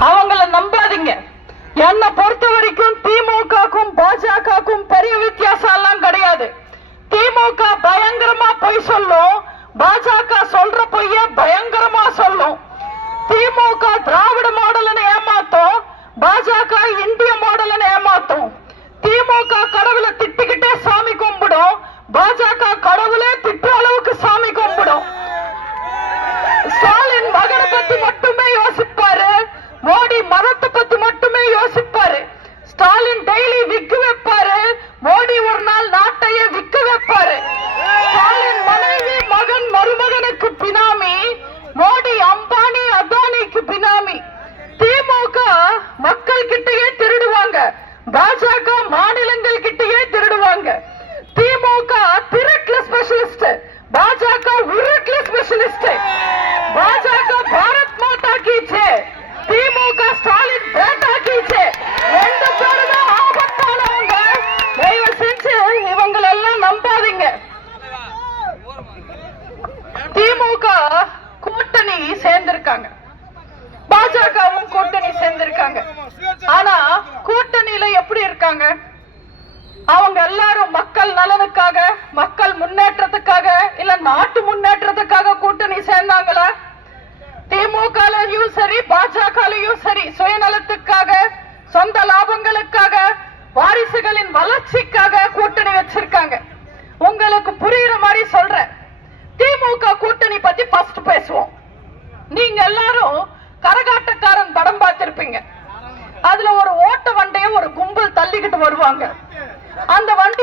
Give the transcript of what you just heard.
அவங்கள நம்பாதீங்க. என்னை பொறுத்த வரைக்கும் திமுகக்கும் பாஜகக்கும் பெரிய வித்தியாசம் எல்லாம் கிடையாது. திமுக பயங்கரமா பொய் சொல்லும். பாஜக சொல்ற பொய்ய பயங்கரமா சொல்லும். திமுக திராவிட மாடல்னு ஏமாத்தும். பாஜக இந்து ஸ்பெஷலிஸ்ட் பாஜக பாரத் மாதா கீச்சே திமுக ஸ்டாலின் பேட்டா கீச்சே ரெண்டு பேரும் தான் ஆபத்தானவங்க. தயவு செஞ்சு இவங்களை எல்லாம் நம்பாதீங்க. திமுக கூட்டணி சேர்ந்திருக்காங்க. பாஜகவும் கூட்டணி சேர்ந்திருக்காங்க. ஆனா கூட்டணியில எப்படி இருக்காங்க? அவங்க எல்லாரும் மக்கள் நலனுக்காக மக்கள் முன்னேற்றத்துக்காக இல்ல நாட்டு முன்னேற்றத்துக்காக வாரிசுகளின் வளர்ச்சிக்காக கூட்டணி வச்சிருக்காங்க. உங்களுக்கு புரியுற மாதிரி சொல்றேன். திமுக கூட்டணி பத்தி ஃபர்ஸ்ட் பேசுவோம். நீங்க எல்லாரும் கரகாட்டக்காரன் படம் பார்த்திருப்பீங்க. அதுல ஒரு ஓட்ட வண்டிய ஒரு கும்பல் தள்ளிக்கிட்டு வருவாங்க. அந்த வண்டி